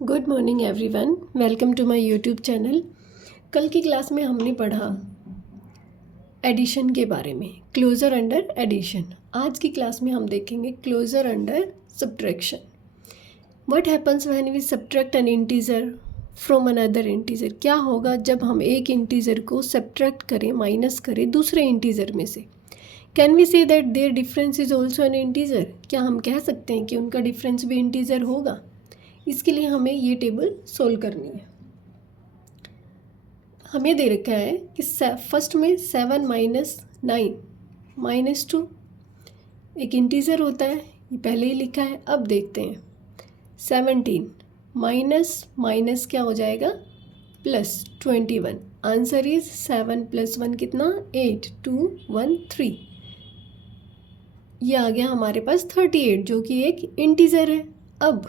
Good morning everyone, welcome to my YouTube channel. कल की class में हमने पढ़ा एडिशन के बारे में, क्लोजर अंडर एडिशन। आज की क्लास में हम देखेंगे closure under subtraction. What happens when we subtract an integer from another integer. क्या होगा जब हम एक इंटीजर को सब्ट्रैक्ट करें, माइनस करें दूसरे इंटीजर में से। Can we say that their difference is also an integer. क्या हम कह सकते हैं कि उनका डिफरेंस भी इंटीजर होगा। इसके लिए हमें ये टेबल सोल्व करनी है। हमें दे रखा है कि फर्स्ट में 7 - 9 -2 एक इंटीजर होता है, ये पहले ही लिखा है। अब देखते हैं 17 माइनस माइनस क्या हो जाएगा प्लस 21। आंसर इज 7 + 1 कितना 8 2 1 3। ये आ गया हमारे पास 38 जो कि एक इंटीजर है। अब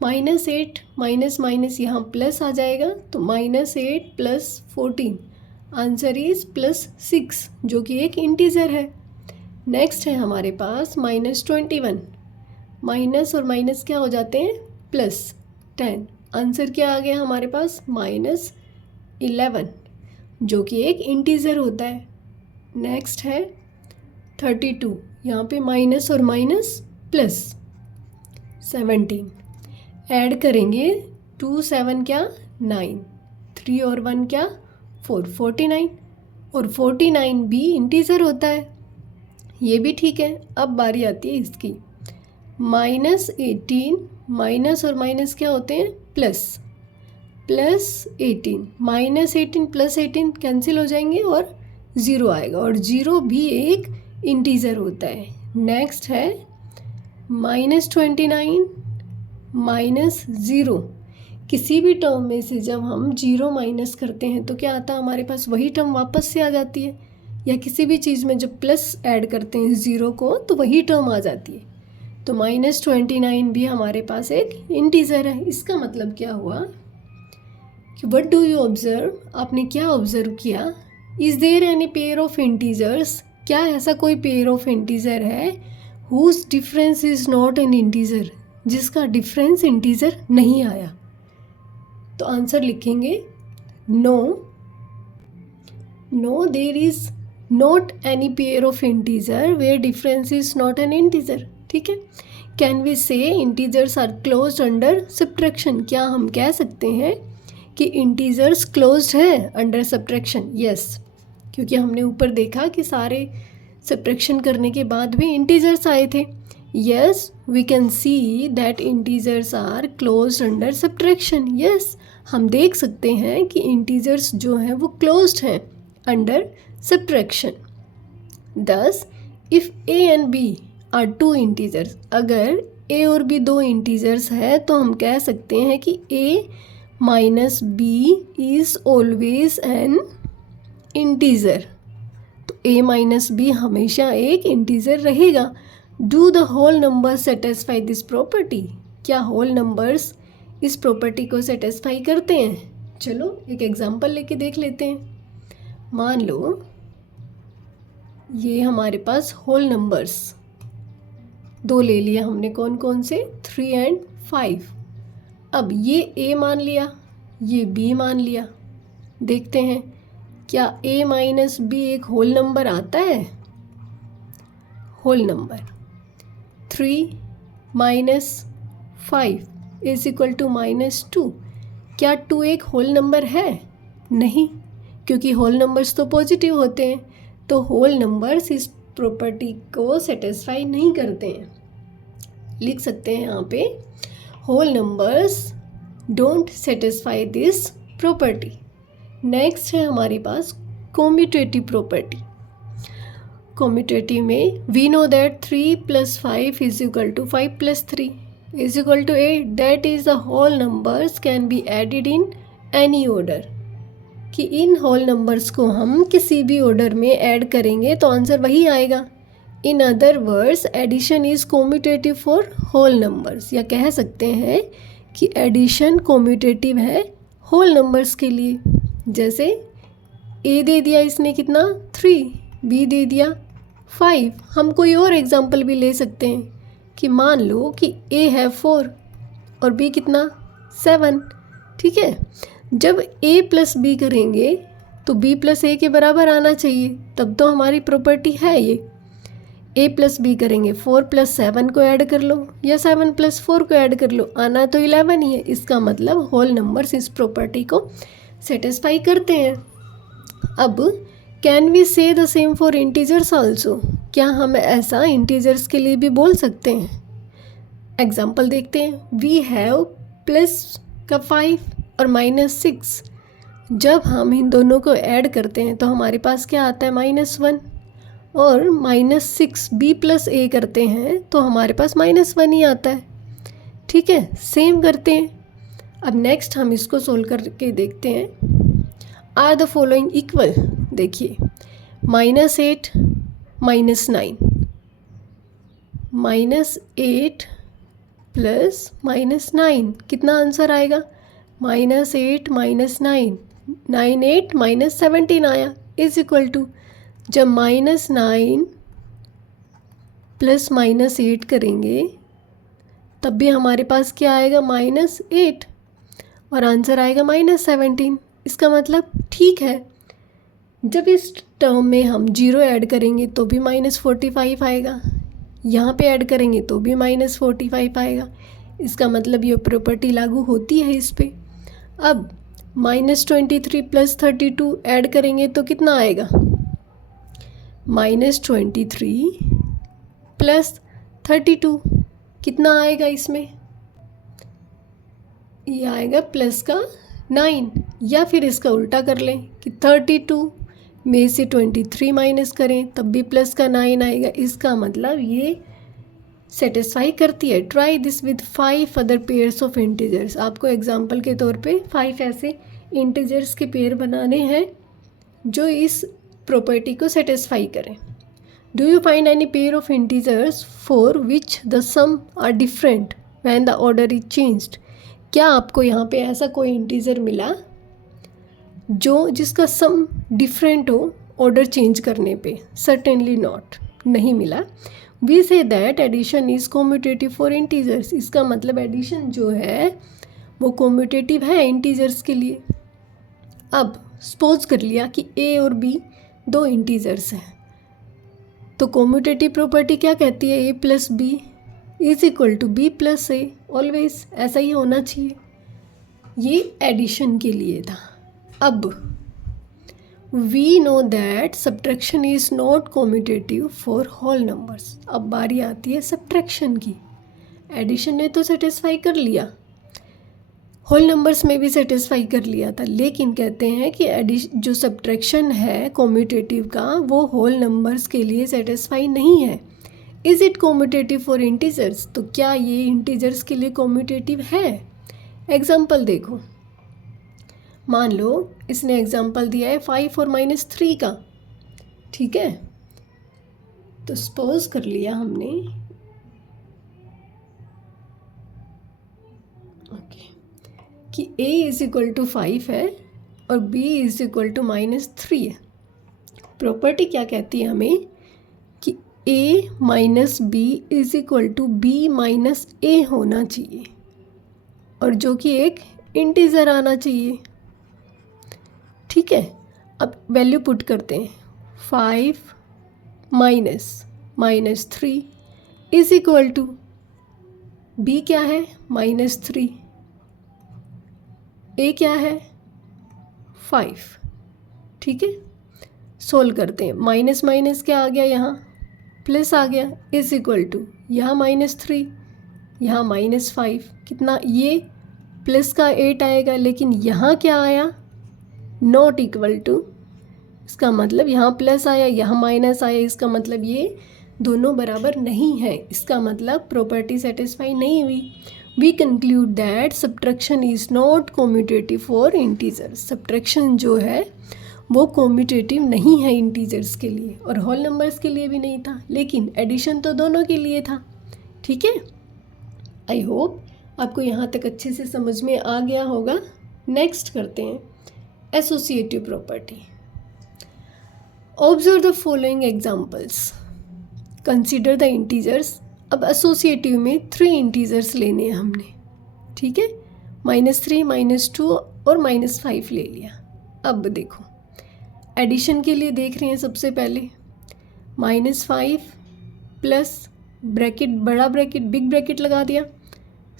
-8 माइनस माइनस यहाँ प्लस आ जाएगा तो -8 + 14 आंसर इज +6 जो कि एक इंटीजर है। नेक्स्ट है हमारे पास -21। माइनस और माइनस क्या हो जाते हैं +10। आंसर क्या आ गया हमारे पास -11 जो कि एक इंटीजर होता है। नेक्स्ट है 32। यहाँ पे माइनस और माइनस प्लस 17 ऐड करेंगे 2 7 क्या 9 3 और 1 क्या 4 49 और 49 भी इंटीजर होता है। ये भी ठीक है। अब बारी आती है इसकी -18। माइनस और माइनस क्या होते हैं +18 -18 +18 कैंसिल हो जाएंगे और 0 आएगा और 0 भी एक इंटीजर होता है। नेक्स्ट है -29 -0। किसी भी टर्म में से जब हम 0 माइनस करते हैं तो क्या आता है हमारे पास वही टर्म वापस से आ जाती है, या किसी भी चीज़ में जब प्लस ऐड करते हैं 0 को तो वही टर्म आ जाती है। तो -29 भी हमारे पास एक इंटीजर है। इसका मतलब क्या हुआ कि व्हाट डू यू ऑब्जर्व, आपने क्या ऑब्जर्व किया। Is there any pair of integers, क्या ऐसा कोई पेयर ऑफ इंटीजर है whose difference is not an integer, जिसका डिफरेंस इंटीजर नहीं आया। तो आंसर लिखेंगे no there is not any pair of integer where difference is not an integer. ठीक है। Can we say integers are closed under subtraction. क्या हम कह सकते हैं कि इंटीजर्स क्लोज्ड है अंडर सब्ट्रैक्शन। यस, क्योंकि हमने ऊपर देखा कि सारे सब्ट्रैक्शन करने के बाद भी इंटीजर्स आए थे। Yes, we can see that integers are closed under subtraction. Yes, हम देख सकते हैं कि integers जो हैं वो closed हैं under subtraction. Thus, if a and b are two integers, अगर a और b दो integers हैं तो हम कह सकते हैं कि a minus b is always an integer. तो a minus b हमेशा एक इंटीजर रहेगा। Do the whole number satisfy this property. क्या होल नंबर्स इस प्रॉपर्टी को सेटिस्फाई करते हैं। चलो एक एग्जांपल लेके देख लेते हैं। मान लो ये हमारे पास होल नंबर्स दो ले लिया हमने, कौन कौन से 3 और 5। अब ये a मान लिया, ये b मान लिया। देखते हैं क्या a - b एक होल नंबर आता है। Whole number 3 - 5 = -2। क्या 2 एक होल नंबर है। नहीं, क्योंकि होल नंबर्स तो पॉजिटिव होते हैं, तो होल नंबर्स इस प्रॉपर्टी को सेटिस्फाई नहीं करते हैं। लिख सकते हैं यहाँ पे whole numbers don't satisfy this property. Next है हमारे पास कॉम्यूटेटिव प्रॉपर्टी। कॉम्यूटेटिव में we know that 3 + 5 = 5 + 3 = 8। That is the whole numbers can be added in any order. कि इन होल नंबर्स को हम किसी भी ऑर्डर में ऐड करेंगे तो आंसर वही आएगा। In other words addition is commutative for whole numbers, या कह सकते हैं कि एडिशन कॉम्यूटेटिव है होल नंबर्स के लिए। जैसे a दे दिया इसने कितना 3, b दे दिया 5। हम कोई और एग्जाम्पल भी ले सकते हैं कि मान लो कि a है 4 और b कितना 7। ठीक है, जब a प्लस बी करेंगे तो b प्लस ए के बराबर आना चाहिए, तब तो हमारी प्रॉपर्टी है ये। a प्लस बी करेंगे 4 प्लस 7 को ऐड कर लो या 7 प्लस 4 को ऐड कर लो, आना तो 11 ही है। इसका मतलब होल नंबर्स इस प्रॉपर्टी को सेटिस्फाई करते हैं। अब कैन वी से the same for integers also, क्या हम ऐसा इंटीजर्स के लिए भी बोल सकते हैं? एग्जाम्पल देखते हैं। वी हैव प्लस का 5 और -6, जब हम इन दोनों को ऐड करते हैं तो हमारे पास क्या आता है? -1। और -6 b प्लस ए करते हैं तो हमारे पास -1 ही आता है। ठीक है, सेम करते हैं। अब नेक्स्ट हम इसको सोल्व करके देखते हैं। Are the following equal? देखिए, -8 -9, -8 प्लस -9 कितना आंसर आएगा? -8 -9, 9 8 -17 आया, इज इक्वल टू, जब -9 प्लस -8 करेंगे तब भी हमारे पास क्या आएगा? -8, और आंसर आएगा -17। इसका मतलब ठीक है, जब इस टर्म में हम 0 ऐड करेंगे तो भी -45 आएगा, यहाँ पे ऐड करेंगे तो भी -45 आएगा। इसका मतलब ये प्रॉपर्टी लागू होती है इस पे। अब -23 प्लस 32 ऐड करेंगे तो कितना आएगा? -23 प्लस 32 कितना आएगा इसमें? ये आएगा प्लस का 9, या फिर इसका उल्टा कर लें कि 32 में से 23 माइनस करें तब भी प्लस का 9 आएगा। इसका मतलब ये सेटिस्फाई करती है। Try this with 5 other pairs of integers. आपको एग्जांपल के तौर पे 5 ऐसे इंटीजर्स के पेयर बनाने हैं जो इस प्रॉपर्टी को सेटिस्फाई करें। Do you find any pair of integers for which the sum are different when the order is changed? क्या आपको यहाँ पे ऐसा कोई इंटीजर मिला जो जिसका सम डिफरेंट हो ऑर्डर चेंज करने पे? सर्टेनली नॉट, नहीं मिला। We say that addition is commutative for integers. इसका मतलब एडिशन जो है वो कॉम्यूटेटिव है इंटीजर्स के लिए। अब सपोज कर लिया कि a और b दो इंटीजर्स हैं, तो कॉम्यूटेटिव प्रॉपर्टी क्या कहती है? a plus B is equal to B plus A, always ऐसा ही होना चाहिए। ये एडिशन के लिए था। अब we know that subtraction is not commutative for whole numbers. अब बारी आती है सब्ट्रैक्शन की। एडिशन ने तो सेटिस्फाई कर लिया, होल नंबर्स में भी सेटिस्फाई कर लिया था, लेकिन कहते हैं कि जो सब्ट्रैक्शन है कॉम्यूटेटिव का वो होल नंबर्स के लिए सेटिस्फाई नहीं है। Is it commutative for integers? तो क्या ये इंटीजर्स के लिए कॉम्यूटेटिव है? एग्जाम्पल देखो, मान लो इसने एग्जाम्पल दिया है 5 और -3 का। ठीक है, तो सपोज कर लिया हमने कि a इज़ इक्वल टू 5 है और b इज़ इक्वल टू -3 है। प्रॉपर्टी क्या कहती है हमें कि a minus B is equal to b minus A होना चाहिए, और जो कि एक इंटीजर आना चाहिए। ठीक है, अब वैल्यू पुट करते हैं। 5 minus 3 is equal to b क्या है? -3, a क्या है? 5। ठीक है, सोल्व करते हैं। माइनस माइनस क्या आ गया? यहाँ प्लस आ गया, इज इक्वल टू यहाँ -3 यहाँ -5, कितना? ये प्लस का 8 आएगा, लेकिन यहाँ क्या आया? Not equal to. इसका मतलब यहाँ प्लस आया, यहाँ माइनस आया, इसका मतलब ये दोनों बराबर नहीं है। इसका मतलब प्रॉपर्टी सेटिस्फाई नहीं हुई। We conclude that subtraction is not commutative for integers. Subtraction जो है वो कॉम्यूटेटिव नहीं है इंटीजर्स के लिए, और होल नंबर्स के लिए भी नहीं था, लेकिन एडिशन तो दोनों के लिए था। ठीक है, आई होप आपको यहाँ तक अच्छे से समझ में आ गया होगा। नेक्स्ट करते हैं associative property. Observe the following examples, consider the integers. अब एसोसिएटिव में 3 इंटीजर्स लेने हैं हमने। ठीक है, -3 -2 और -5 ले लिया। अब देखो एडिशन के लिए देख रहे हैं, सबसे पहले -5 प्लस ब्रैकेट, बड़ा ब्रैकेट बिग ब्रैकेट लगा दिया,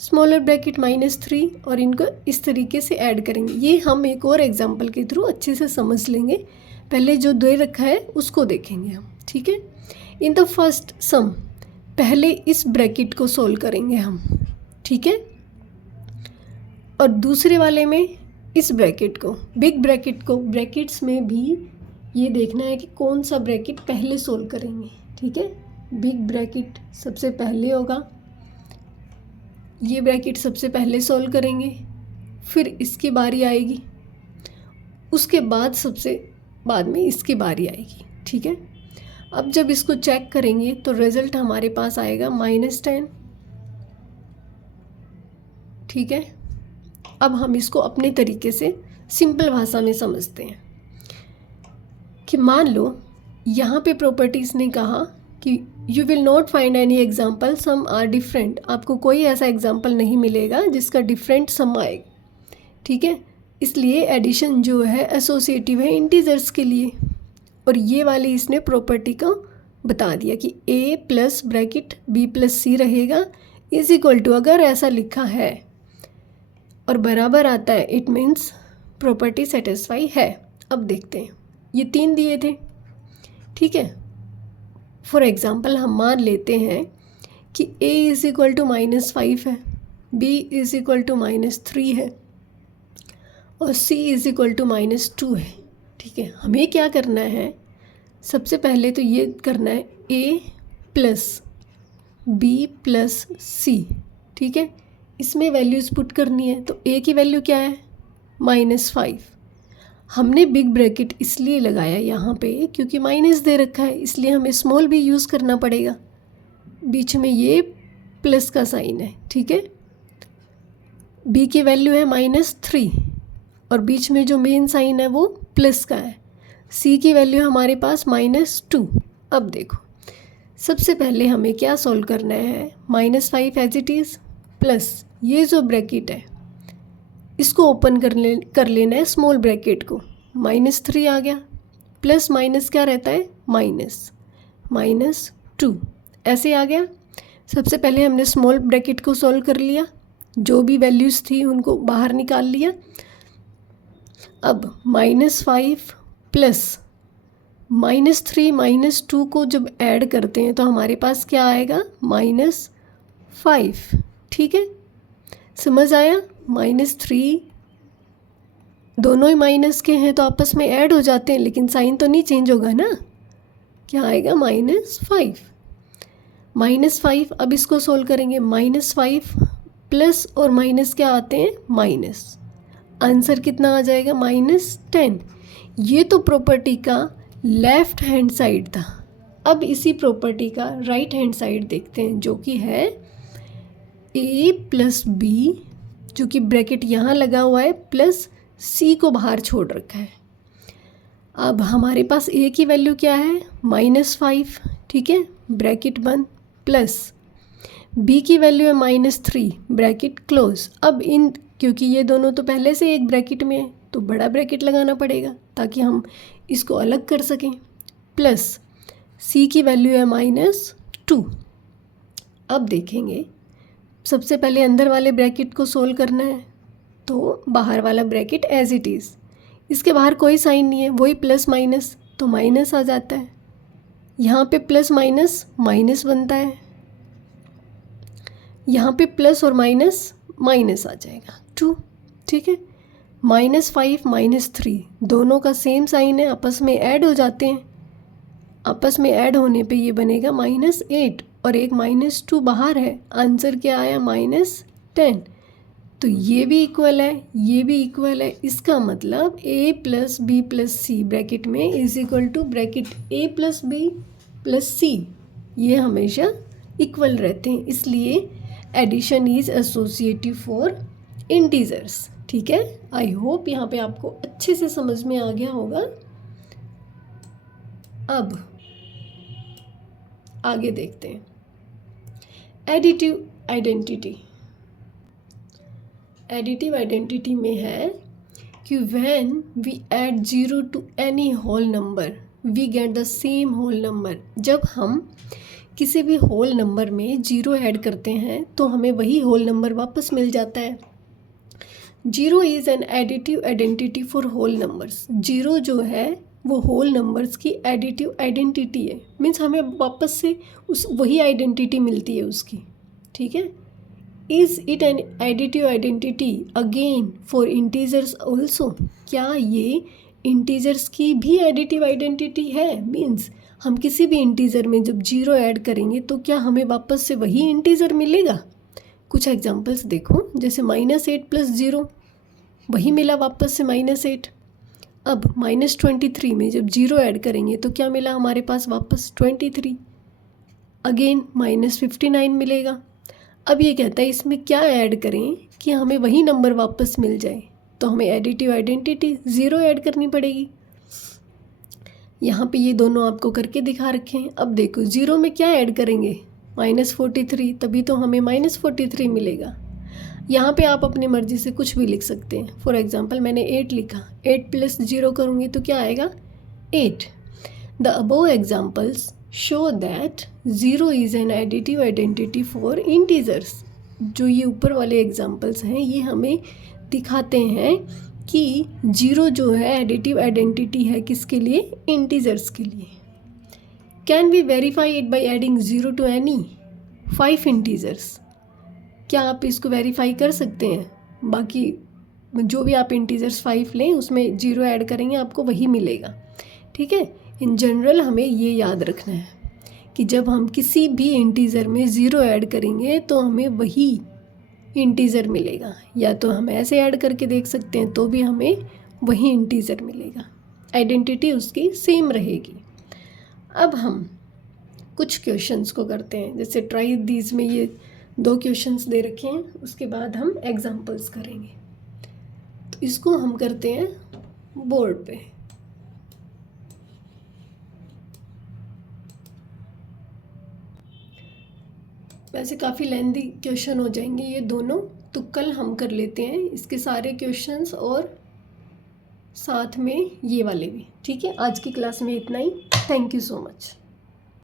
स्मॉलर ब्रैकेट -3 और इनको इस तरीके से ऐड करेंगे। ये हम एक और एग्जांपल के थ्रू अच्छे से समझ लेंगे, पहले जो दे रखा है उसको देखेंगे हम, ठीक है। इन द फर्स्ट सम पहले इस ब्रैकेट को सोल्व करेंगे हम, ठीक है, और दूसरे वाले में इस ब्रैकेट को, बिग ब्रैकेट को, ब्रैकेट्स में भी ये देखना है कि कौन सा ब्रैकेट पहले सोल्व करेंगे, ठीक है। बिग ब्रैकेट सबसे पहले होगा, ये ब्रैकेट सबसे पहले सोल्व करेंगे, फिर इसकी बारी आएगी, उसके बाद सबसे बाद में इसकी बारी आएगी, ठीक है। अब जब इसको चेक करेंगे तो रिज़ल्ट हमारे पास आएगा -10, ठीक है। अब हम इसको अपने तरीके से सिंपल भाषा में समझते हैं कि मान लो यहाँ पे प्रॉपर्टीज़ ने कहा कि you will not find any example sum are different, आपको कोई ऐसा एग्जाम्पल नहीं मिलेगा जिसका डिफरेंट सम आएगा, ठीक है। इसलिए एडिशन जो है एसोसिएटिव है इंटीजर्स के लिए, और ये वाली इसने प्रॉपर्टी को बता दिया कि a plus bracket b plus c रहेगा इज इक्वल टू, अगर ऐसा लिखा है और बराबर आता है इट मीन्स प्रॉपर्टी सेटिस्फाई है। अब देखते हैं, ये 3 दिए थे, ठीक है। फॉर एग्ज़ाम्पल हम मान लेते हैं कि a इज़ इक्वल टू -5 है, b इज़ इक्वल टू -3 है और c इज़ इक्वल टू -2 है, ठीक है। हमें क्या करना है, सबसे पहले तो ये करना है a plus b plus c, ठीक है। इसमें वैल्यूज़ पुट करनी है, तो a की वैल्यू क्या है -5। हमने बिग ब्रैकेट इसलिए लगाया यहाँ पे क्योंकि माइनस दे रखा है, इसलिए हमें स्मॉल भी यूज़ करना पड़ेगा, बीच में ये प्लस का साइन है, ठीक है। b की वैल्यू है -3 और बीच में जो मेन साइन है वो प्लस का है। c की वैल्यू हमारे पास -2। अब देखो सबसे पहले हमें क्या सॉल्व करना है, -5 एज इट इज़ प्लस ये जो ब्रैकेट है इसको ओपन कर लेना है स्मॉल ब्रैकेट को, -3 आ गया, प्लस माइनस क्या रहता है -2 ऐसे आ गया। सबसे पहले हमने स्मॉल ब्रैकेट को सॉल्व कर लिया, जो भी वैल्यूज़ थी उनको बाहर निकाल लिया। अब -5 प्लस -3 -2 को जब ऐड करते हैं तो हमारे पास क्या आएगा -5, ठीक है। समझ आया, -3 दोनों ही माइनस के हैं तो आपस में ऐड हो जाते हैं, लेकिन साइन तो नहीं चेंज होगा ना, क्या आएगा -5। अब इसको सोल्व करेंगे, -5 प्लस और माइनस क्या आते हैं माइनस, आंसर कितना आ जाएगा -10। ये तो प्रॉपर्टी का लेफ्ट हैंड साइड था। अब इसी प्रॉपर्टी का राइट हैंड साइड देखते हैं, जो कि है a प्लस b, जो कि ब्रैकेट यहाँ लगा हुआ है, प्लस c को बाहर छोड़ रखा है। अब हमारे पास a की वैल्यू क्या है -5, ठीक है, ब्रैकेट बंद, प्लस b की वैल्यू है -3 ब्रैकेट क्लोज। अब इन क्योंकि ये दोनों तो पहले से एक ब्रैकेट में है तो बड़ा ब्रैकेट लगाना पड़ेगा ताकि हम इसको अलग कर सकें, प्लस c की वैल्यू है -2। अब देखेंगे सबसे पहले अंदर वाले ब्रैकेट को सोल्व करना है, तो बाहर वाला ब्रैकेट एज इट इज़, इसके बाहर कोई साइन नहीं है, वही प्लस माइनस तो माइनस आ जाता है, यहाँ पे प्लस माइनस माइनस बनता है, यहाँ पे प्लस और माइनस माइनस आ जाएगा 2, ठीक है। -5 -3 दोनों का सेम साइन है, आपस में ऐड हो जाते हैं, आपस में ऐड होने पे ये बनेगा -8 और एक -2 बाहर है, आंसर क्या आया -10। तो ये भी इक्वल है, ये भी इक्वल है, इसका मतलब a plus B plus C bracket में is equal to bracket a plus B plus C, ये हमेशा इक्वल रहते हैं, इसलिए addition is associative for integers, ठीक है। आई होप यहाँ पे आपको अच्छे से समझ में आ गया होगा। अब आगे देखते हैं एडिटिव आइडेंटिटी। एडिटिव आइडेंटिटी में है कि when we add zero to any whole number we get the same whole number. जब हम किसी भी होल नंबर में जीरो ऐड करते हैं तो हमें वही होल नंबर वापस मिल जाता है। Zero is an additive identity for whole numbers. Zero जो है वो होल नंबर्स की एडिटिव आइडेंटिटी है, मीन्स हमें वापस से उस वही आइडेंटिटी मिलती है उसकी, ठीक है। Is it an additive identity again for integers also. क्या ये इंटीजर्स की भी एडिटिव आइडेंटिटी है? मीन्स हम किसी भी इंटीजर में जब जीरो ऐड करेंगे तो क्या हमें वापस से वही इंटीजर मिलेगा? कुछ एग्जांपल्स देखो, जैसे -8 + 0 वही मिला वापस से -8। अब -23 में जब जीरो ऐड करेंगे तो क्या मिला हमारे पास वापस 23। अगेन -59 मिलेगा। अब ये कहता है इसमें क्या ऐड करें कि हमें वही नंबर वापस मिल जाए, तो हमें एडिटिव आइडेंटिटी ज़ीरो ऐड करनी पड़ेगी। यहाँ पे ये दोनों आपको करके दिखा रखे हैं। अब देखो ज़ीरो में क्या ऐड करेंगे, -43, तभी तो हमें -43 मिलेगा। यहाँ पे आप अपनी मर्ज़ी से कुछ भी लिख सकते हैं। फॉर एग्ज़ाम्पल मैंने 8 लिखा, 8 + 0 करूँगी तो क्या आएगा 8। The above examples show that zero is an additive identity for integers. जो ये ऊपर वाले एग्जाम्पल्स हैं ये हमें दिखाते हैं कि जीरो जो है एडिटिव आइडेंटिटी है किसके लिए, इंटीजर्स के लिए। Can we verify it by adding zero to any 5 integers. क्या आप इसको वेरीफाई कर सकते हैं? बाकी जो भी आप इंटीजर्स 5 लें उसमें जीरो ऐड करेंगे आपको वही मिलेगा, ठीक है। इन जनरल हमें ये याद रखना है कि जब हम किसी भी इंटीजर में ज़ीरो ऐड करेंगे तो हमें वही इंटीजर मिलेगा, या तो हम ऐसे ऐड करके देख सकते हैं तो भी हमें वही इंटीजर मिलेगा, आइडेंटिटी उसकी सेम रहेगी। अब हम कुछ क्वेश्चंस को करते हैं, जैसे ट्राई दीज में ये 2 क्वेश्चंस दे रखे हैं, उसके बाद हम एग्जांपल्स करेंगे। तो इसको हम करते हैं बोर्ड पे। वैसे काफ़ी लेंथी क्वेश्चन हो जाएंगे ये दोनों, तो कल हम कर लेते हैं इसके सारे क्वेश्चंस और साथ में ये वाले भी, ठीक है। आज की क्लास में इतना ही। Thank you so much.